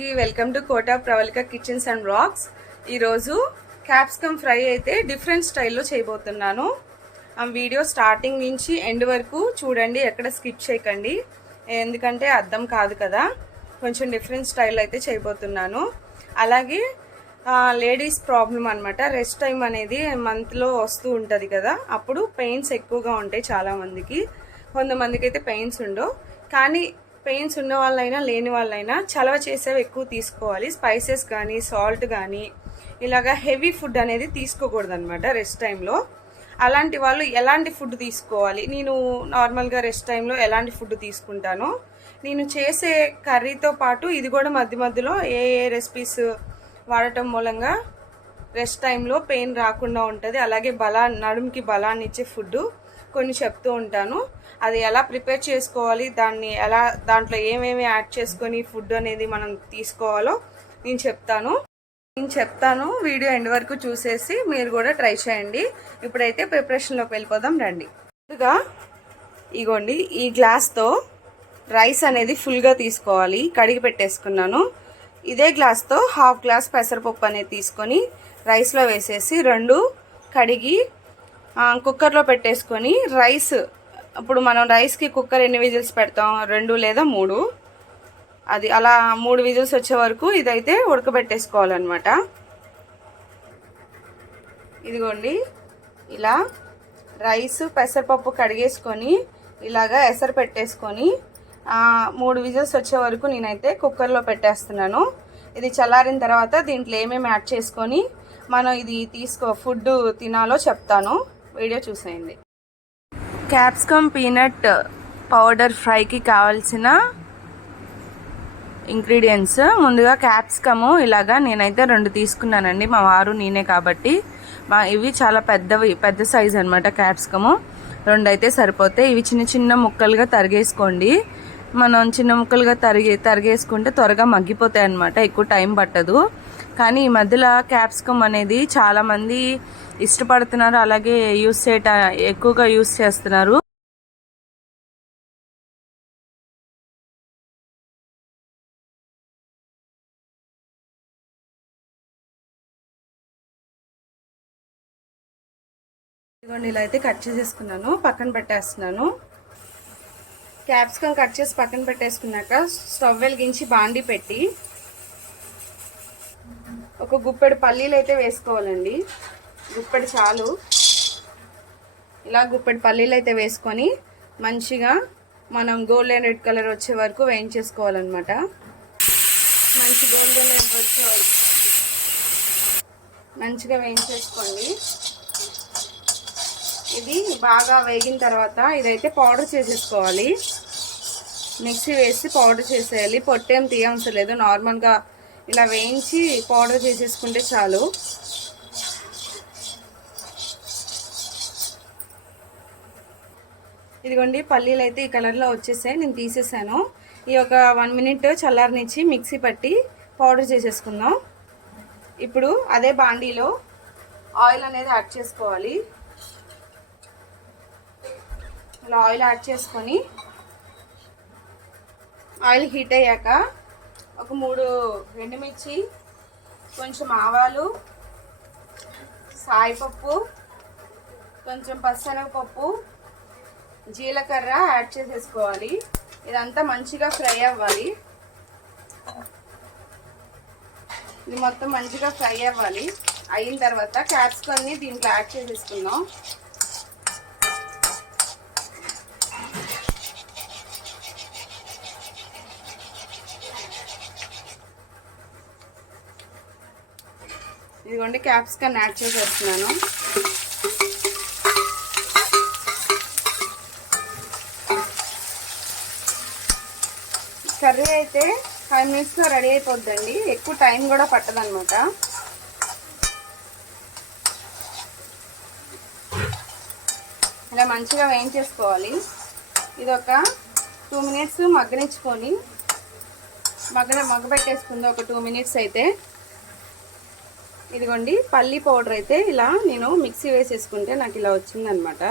అందరికీ welcome to Kota Pravalika kitchens and blogs ఈరోజు capsicum fry అయితే డిఫరెంట్ స్టైల్లో చేయబోతున్నాను. వీడియో స్టార్టింగ్ నుంచి ఎండ్ వరకు చూడండి ఎక్కడ స్కిప్ చేయకండి. ఎందుకంటే అర్థం కాదు కదా. కొంచెం డిఫరెంట్ స్టైల్ అయితే చేయబోతున్నాను. అలాగే లేడీస్ ప్రాబ్లం అనమాట రెస్ట్ టైం అనేది మంత్లో వస్తూ ఉంటుంది కదా. అప్పుడు పెయిన్స్ ఎక్కువగా ఉంటాయి చాలామందికి. కొంతమందికి అయితే పెయిన్స్ ఉండవు. కానీ పెయిన్స్ ఉన్న వాళ్ళైనా లేని వాళ్ళైనా చలవ చేసేవి ఎక్కువ తీసుకోవాలి. స్పైసెస్ కానీ సాల్ట్ కానీ ఇలాగా హెవీ ఫుడ్ అనేది తీసుకోకూడదు అనమాట రెస్ట్ టైంలో. అలాంటి వాళ్ళు ఎలాంటి ఫుడ్ తీసుకోవాలి? నేను నార్మల్గా రెస్ట్ టైంలో ఎలాంటి ఫుడ్ తీసుకుంటాను? నేను చేసే కర్రీతో పాటు ఇది కూడా మధ్య మధ్యలో ఏ ఏ రెసిపీస్ వాడటం మూలంగా రెస్ట్ టైంలో పెయిన్ రాకుండా ఉంటుంది. అలాగే బలా నడుముకి బలాన్ని ఇచ్చే ఫుడ్ కొన్ని చెప్తూ ఉంటాను. అది ఎలా ప్రిపేర్ చేసుకోవాలి దాన్ని ఎలా దాంట్లో ఏమేమి యాడ్ చేసుకొని ఫుడ్ అనేది మనం తీసుకోవాలో నేను చెప్తాను. నేను చెప్తాను వీడియో ఎండ్ వరకు చూసేసి మీరు కూడా ట్రై చేయండి. ఇప్పుడైతే ప్రిపరేషన్లోకి వెళ్ళిపోదాం రండి. ముందుగా ఇగోండి ఈ గ్లాస్తో రైస్ అనేది ఫుల్గా తీసుకోవాలి. కడిగి పెట్టేసుకున్నాను. ఇదే గ్లాస్తో హాఫ్ గ్లాస్ పెసరపప్పు అనేది తీసుకొని రైస్లో వేసేసి రెండు కడిగి కుక్కర్లో పెట్టేసుకొని రైస్ ఇప్పుడు మనం రైస్కి కుక్కర్ ఎన్ని విజిల్స్ పెడతాం? రెండు లేదా మూడు? అది అలా మూడు విజిల్స్ వచ్చే వరకు ఇదైతే ఉడకబెట్టేసుకోవాలన్నమాట. ఇదిగోండి ఇలా రైస్ పెసరపప్పు కడిగేసుకొని ఇలాగా ఎసరు పెట్టేసుకొని మూడు విజిల్స్ వచ్చే వరకు నేనైతే కుక్కర్లో పెట్టేస్తున్నాను. ఇది చల్లారిన తర్వాత దీంట్లో ఏమేమి యాడ్ చేసుకొని మనం ఇది తీసుకో ఫుడ్ తినాలో చెప్తాను. వీడియో చూసేయండి. క్యాప్సికమ్ పీనట్ పౌడర్ ఫ్రైకి కావాల్సిన ఇంగ్రీడియంట్స్. ముందుగా క్యాప్సికము ఇలాగా నేనైతే రెండు తీసుకున్నానండి. మా వారు నేనే కాబట్టి. మా ఇవి చాలా పెద్దవి పెద్ద సైజ్ అనమాట క్యాప్సికము. రెండు అయితే సరిపోతాయి ఇవి చిన్న చిన్న ముక్కలుగా తరిగేసుకోండి. మనం చిన్న ముక్కలుగా తరిగి తరిగేసుకుంటే త్వరగా మగ్గిపోతాయి అనమాట ఎక్కువ టైం పట్టదు. కానీ ఈ మధ్యలో క్యాప్సికమ్ అనేది చాలామంది ఇష్టపడుతున్నారు. అలాగే యూస్ చేయట ఎక్కువగా యూస్ చేస్తున్నారు. ఇదిగోండి ఇలా అయితే కట్ చేసేసుకున్నాను. పక్కన పెట్టేస్తున్నాను. క్యాప్సికమ్ కట్ చేసి పక్కన పెట్టేసుకున్నాక స్టవ్ వెలిగించి బాండి పెట్టి ఒక గుప్పెడు పల్లీలు అయితే వేసుకోవాలండి. గుప్పెడు చాలు. ఇలా గుప్పెడు పల్లీలు అయితే వేసుకొని మంచిగా మనం గోల్డెన్ రెడ్ కలర్ వచ్చే వరకు వేయించేసుకోవాలన్నమాట. మంచి గోల్డెన్ రెడ్ వచ్చే వరకు. మంచిగా వేయించేసుకోండి. ఇది బాగా వేగిన తర్వాత ఇదైతే పౌడర్ చేసేసుకోవాలి. మిక్సీ వేసి పౌడర్ చేసేయాలి. పొట్టేం తీయవసరం లేదు. నార్మల్గా ఇలా వేయించి పౌడర్ చేసేసుకుంటే చాలు. ఇదిగోండి పల్లీలు అయితే ఈ కలర్లో వచ్చేసాయి నేను తీసేసాను. ఈ ఒక వన్ మినిట్ చల్లారనిచ్చి మిక్సీ పట్టి పౌడర్ చేసేసుకుందాం. ఇప్పుడు అదే బాండీలో ఆయిల్ అనేది యాడ్ చేసుకోవాలి. ఇలా ఆయిల్ యాడ్ చేసుకొని ఆయిల్ హీట్ అయ్యాక ఒక మూడు ఎండుమిర్చి కొంచెం ఆవాలు సాయిపప్పు కొంచెం పచ్చనగపప్పు జీలకర్ర యాడ్ చేసేసుకోవాలి. ఇదంతా మంచిగా ఫ్రై అవ్వాలి. ఇది మొత్తం మంచిగా ఫ్రై అవ్వాలి. అయిన తర్వాత క్యాప్సికమ్ని దీంట్లో యాడ్ చేసేసుకుందాం. ఇదిగోండి క్యాప్సికన్ యాడ్ చేసేస్తున్నాను. కర్రీ అయితే ఫైవ్ మినిట్స్లో రెడీ అయిపోద్దండి. ఎక్కువ టైం కూడా పట్టదనమాట ఇలా మంచిగా వేయించేసుకోవాలి. ఇది ఒక టూ మినిట్స్ మగ్గనిచ్చుకొని మగ్గన పెట్టేసుకుంది. ఒక టూ మినిట్స్ అయితే. ఇదిగోండి పల్లి పౌడర్ అయితే ఇలా నేను మిక్సీ వేసేసుకుంటే నాకు ఇలా వచ్చిందనమాట.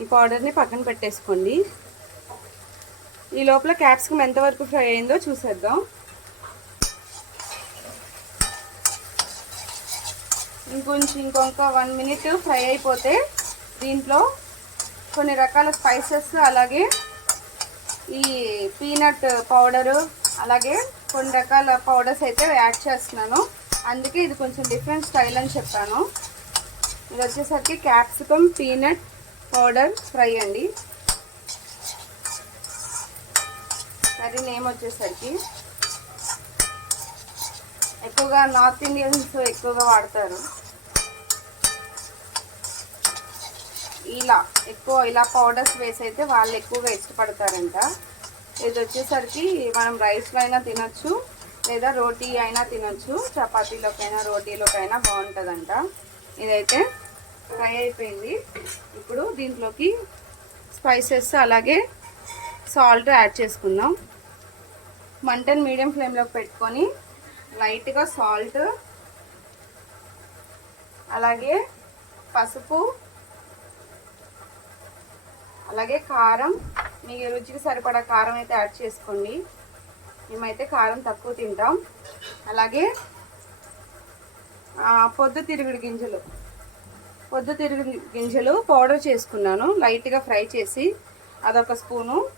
ఈ పౌడర్ని పక్కన పెట్టేసుకోండి. ఈ లోపల క్యాప్సికమ్ ఎంతవరకు ఫ్రై అయిందో చూసేద్దాం. ఇంకొంచెం ఇంకొక వన్ మినిట్ ఫ్రై అయిపోతే దీంట్లో కొన్ని రకాల స్పైసెస్ అలాగే ఈ పీనట్ పౌడరు అలాగే కొన్ని రకాల పౌడర్స్ అయితే యాడ్ చేస్తున్నాను. అందుకే ఇది కొంచెం డిఫరెంట్ స్టైల్ అని చెప్పాను. ఇది వచ్చేసరికి క్యాప్సికమ్ పీనట్ పౌడర్ ఫ్రై అండి. కర్రీ నేమ్ వచ్చేసరికి. ఎక్కువగా నార్త్ ఇండియన్స్ ఎక్కువగా వాడతారు. ఇలా ఎక్కువ ఇలా పౌడర్స్ వేసి అయితే వాళ్ళు ఎక్కువగా ఇష్టపడతారంట. ఇది వచ్చేసరికి మనం రైస్లో అయినా తినొచ్చు. లేదా రోటీ అయినా తినొచ్చు. చపాతీలోకైనా రోటీలోకైనా బాగుంటుందంట. ఇదైతే ఫ్రై అయిపోయింది. ఇప్పుడు దీంట్లోకి స్పైసెస్ అలాగే సాల్ట్ యాడ్ చేసుకుందాం. మంటన్ మీడియం ఫ్లేమ్లోకి పెట్టుకొని లైట్గా సాల్ట్ అలాగే పసుపు అలాగే కారం. మీ రుచికి సరిపడా కారం అయితే యాడ్ చేసుకోండి. మేమైతే కారం తక్కువ తింటాం. అలాగే పొద్దు పొద్దుతిరుగుడు గింజలు. పొద్దుతిరుగుడు గింజలు పౌడర్ చేసుకున్నాను. లైట్గా ఫ్రై చేసి అదొక స్పూను.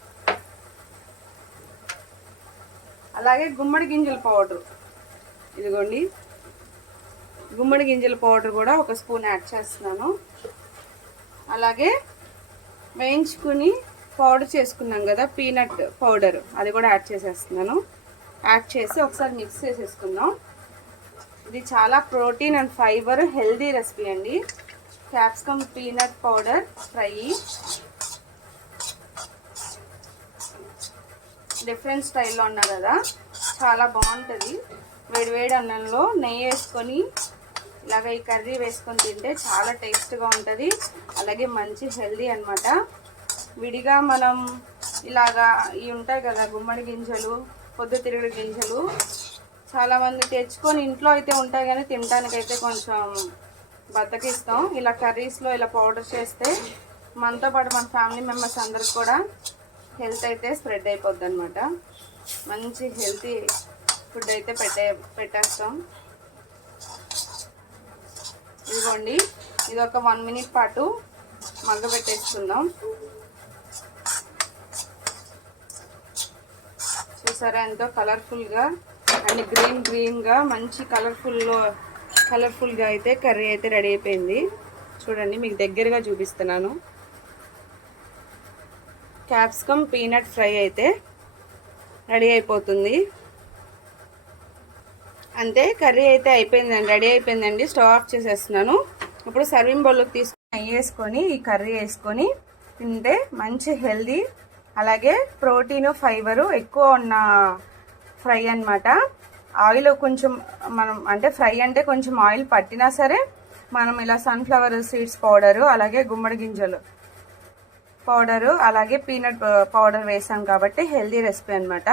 అలాగే గుమ్మడి గింజల పౌడర్. ఇదిగోండి. గుమ్మడి గింజల పౌడర్ కూడా ఒక స్పూన్ యాడ్ చేస్తున్నాను. అలాగే వేయించుకుని పౌడర్ చేసుకున్నాం కదా పీనట్ పౌడర్. అది కూడా యాడ్ చేసేస్తున్నాను. యాడ్ చేసి ఒకసారి మిక్స్ చేసేసుకుందాం. ఇది చాలా protein and fibre healthy recipe అండి. Capsicum peanut powder fry. Different స్టైల్లో ఉన్నా కదా చాలా బాగుంటుంది. వేడివేడి అన్నంలో నెయ్యి వేసుకొని ఇలాగ ఈ కర్రీ వేసుకొని తింటే చాలా టేస్ట్గా ఉంటుంది. అలాగే మంచి హెల్దీ అన్నమాట. విడిగా మనం ఇలాగా ఇవి ఉంటాయి కదా గుమ్మడి గింజలు పొద్దుతిరుగుడు గింజలు చాలామంది తెచ్చుకొని ఇంట్లో అయితే ఉంటాయి కానీ తినడానికైతే కొంచెం బద్దకిస్తాం. ఇలా కర్రీస్లో ఇలా పౌడర్ చేస్తే మనతో పాటు మన ఫ్యామిలీ మెంబర్స్ అందరికి కూడా హెల్త్ అయితే స్ప్రెడ్ అయిపోద్ది అనమాట మంచి హెల్తీ ఫుడ్ అయితే పెట్టే పెట్టేస్తాం. ఇదిగోండి ఇది ఒక వన్ మినిట్ పాటు మగ్గ పెట్టేసుకుందాం చూసారా ఎంతో కలర్ఫుల్గా అండ్ గ్రీన్ గ్రీన్గా మంచి కలర్ఫుల్లో కలర్ఫుల్గా అయితే కర్రీ అయితే రెడీ అయిపోయింది. చూడండి మీకు దగ్గరగా చూపిస్తున్నాను. క్యాప్సికమ్ పీనట్ ఫ్రై అయితే రెడీ అయిపోతుంది. అంతే కర్రీ అయితే అయిపోయిందండి రెడీ అయిపోయిందండి. స్టవ్ ఆఫ్ చేసేస్తున్నాను. ఇప్పుడు సర్వింగ్ బౌల్కి తీసుకొని నెయ్యి వేసుకొని ఈ కర్రీ వేసుకొని తింటే మంచి హెల్దీ అలాగే ప్రోటీన్ ఫైబరు ఎక్కువ ఉన్న ఫ్రై అన్నమాట. ఆయిల్ కొంచెం మనం అంటే ఫ్రై అంటే కొంచెం ఆయిల్ పట్టినా సరే మనం ఇలా సన్ఫ్లవర్ సీడ్స్ పౌడరు అలాగే గుమ్మడి గింజలు పౌడరు అలాగే పీనట్ పౌడర్ వేసాం కాబట్టి హెల్దీ రెసిపీ అనమాట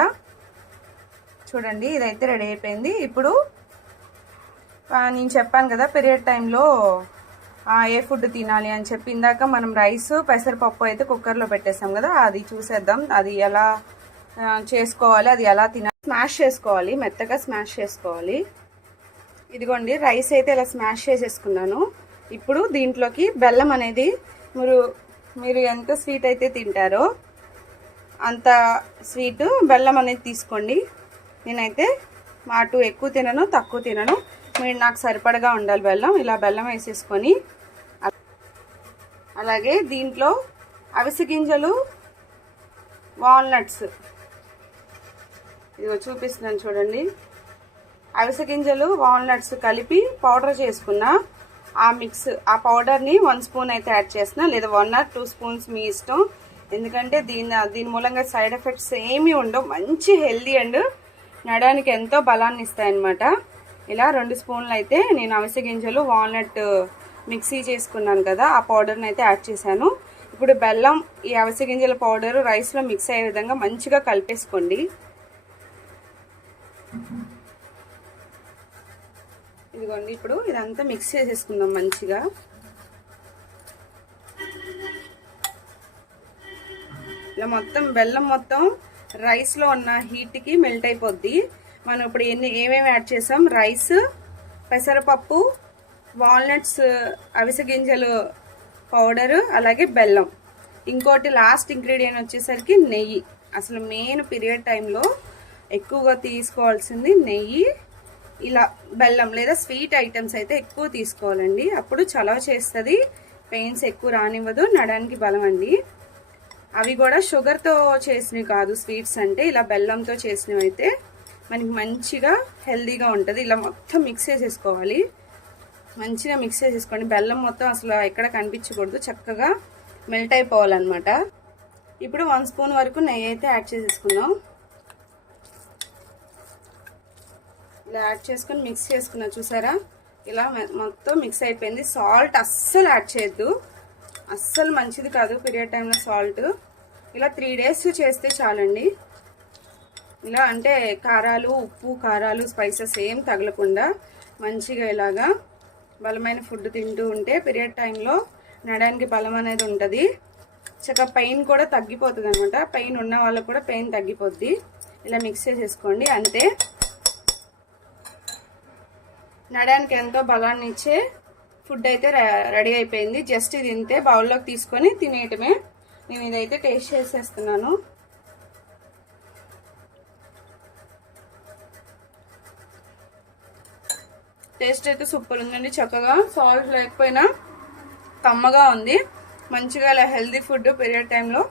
చూడండి ఇదైతే రెడీ అయిపోయింది. ఇప్పుడు నేను చెప్పాను కదా పీరియడ్ టైంలో ఏ ఫుడ్ తినాలి అని చెప్పి ఇందాక మనం రైస్ పెసరపప్పు అయితే కుక్కర్లో పెట్టేసాం కదా అది చూసేద్దాం. అది ఎలా చేసుకోవాలి అది ఎలా తినాలి స్మాష్ చేసుకోవాలి మెత్తగా స్మాష్ చేసుకోవాలి. ఇదిగోండి రైస్ అయితే ఇలా స్మాష్ చేసేసుకున్నాను. ఇప్పుడు దీంట్లోకి బెల్లం అనేది మీరు మీరు ఎంత స్వీట్ అయితే తింటారో అంత స్వీట్ బెల్లం అనేది తీసుకోండి. నేనైతే అటు ఎక్కువ తినను తక్కువ తినను. మీరు నాకు సరిపడగా ఉండాలి బెల్లం. ఇలా బెల్లం వేసేసుకొని అలాగే దీంట్లో అవిసె గింజలు వాల్నట్స్. ఇదిగో చూపిస్తున్నాను చూడండి. అవిసె గింజలు వాల్నట్స్ కలిపి పౌడర్ చేసుకున్న ఆ మిక్స్ ఆ పౌడర్ని వన్ స్పూన్ అయితే యాడ్ చేసిన లేదా వన్ ఆర్ టూ స్పూన్స్ మీ ఇష్టం. ఎందుకంటే దీని దీని మూలంగా సైడ్ ఎఫెక్ట్స్ ఏమీ ఉండవు. మంచి హెల్దీ అండ్ నడడానికి ఎంతో బలాన్ని ఇస్తాయన్నమాట. ఇలా రెండు స్పూన్లు అయితే నేను అవిసె గింజలు వాల్నట్ uh, మిక్సీ చేసుకున్నాను కదా ఆ పౌడర్ని అయితే యాడ్ చేశాను. ఇప్పుడు బెల్లం ఈ అవిసె గింజల పౌడర్ రైస్లో మిక్స్ అయ్యే విధంగా మంచిగా కలిపేసుకోండి. ఇదిగోండి ఇప్పుడు ఇదంతా మిక్స్ చేసేసుకుందాం మంచిగా. ఇలా మొత్తం బెల్లం మొత్తం రైస్లో ఉన్న హీట్కి మెల్ట్ అయిపోద్ది. మనం ఇప్పుడు ఎన్ని ఏమేమి యాడ్ చేసాం? రైస్ పెసరపప్పు వాల్నట్స్ అవిసె గింజలు పౌడరు అలాగే బెల్లం. ఇంకోటి లాస్ట్ ఇంగ్రీడియంట్ వచ్చేసరికి నెయ్యి. అసలు మెయిన్ పీరియడ్ టైంలో ఎక్కువగా తీసుకోవాల్సింది నెయ్యి ఇలా బెల్లం లేదా స్వీట్ ఐటమ్స్ అయితే ఎక్కువ తీసుకోవాలండి. అప్పుడు చలవ చేస్తుంది పెయిన్స్ ఎక్కువ రానివ్వదు నడానికి బలం అండి. అవి కూడా షుగర్తో చేసినవి కాదు స్వీట్స్ అంటే ఇలా బెల్లంతో చేసినవి అయితే మనకి మంచిగా హెల్దీగా ఉంటుంది. ఇలా మొత్తం మిక్స్ చేసేసుకోవాలి. మంచిగా మిక్స్ చేసేసుకోండి. బెల్లం మొత్తం అసలు ఎక్కడ కనిపించకూడదు. చక్కగా మెల్ట్ అయిపోవాలన్నమాట. ఇప్పుడు వన్ స్పూన్ వరకు నెయ్యి అయితే యాడ్ చేసేసుకున్నాం ఇలా యాడ్ చేసుకొని మిక్స్ చేసుకున్నా చూసారా? ఇలా మొత్తం మిక్స్ అయిపోయింది. సాల్ట్ అస్సలు యాడ్ చేయొద్దు. అస్సలు మంచిది కాదు. పీరియడ్ టైంలో సాల్ట్ ఇలా త్రీ డేస్ చేస్తే చాలండి. ఇలా అంటే కారాలు ఉప్పు కారాలు స్పైసెస్ ఏం తగలకుండా మంచిగా ఇలాగా బలమైన ఫుడ్ తింటూ ఉంటే పీరియడ్ టైంలో నడడానికి బలం అనేది ఉంటుంది. చక్కగా పెయిన్ కూడా తగ్గిపోతుంది అనమాట పెయిన్ ఉన్న వాళ్ళకు కూడా పెయిన్ తగ్గిపోద్ది. ఇలా మిక్స్ చేసేసుకోండి. అంతే. నడడానికి ఎంతో బలాన్ని ఇచ్చే ఫుడ్ అయితే రెడీ అయిపోయింది. జస్ట్ ఇది తింటే బౌల్లోకి తీసుకొని తినేయటమే. నేను ఇదైతే టేస్ట్ చేసేస్తున్నాను. టేస్ట్ అయితే సూపర్ ఉందండి చక్కగా సాల్ట్ లేకపోయినా కమ్మగా ఉంది. మంచిగా ఇలా హెల్దీ ఫుడ్ పీరియడ్ టైంలో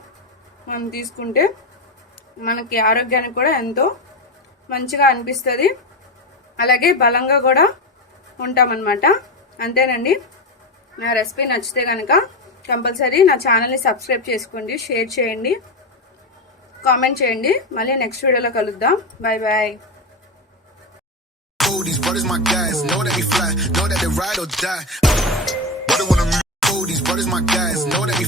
మనం తీసుకుంటే మనకి ఆరోగ్యానికి కూడా ఎంతో మంచిగా అనిపిస్తుంది. అలాగే బలంగా కూడా ఉంటామన్నమాట. అంతేనండి. నా రెసిపీ నచ్చితే కనుక కంపల్సరీ నా ఛానల్ని సబ్స్క్రైబ్ చేసుకోండి షేర్ చేయండి కామెంట్ చేయండి. మళ్ళీ నెక్స్ట్ వీడియోలో కలుద్దాం. Bye bye ride or die. What they wanna these brothers my guys. Know that we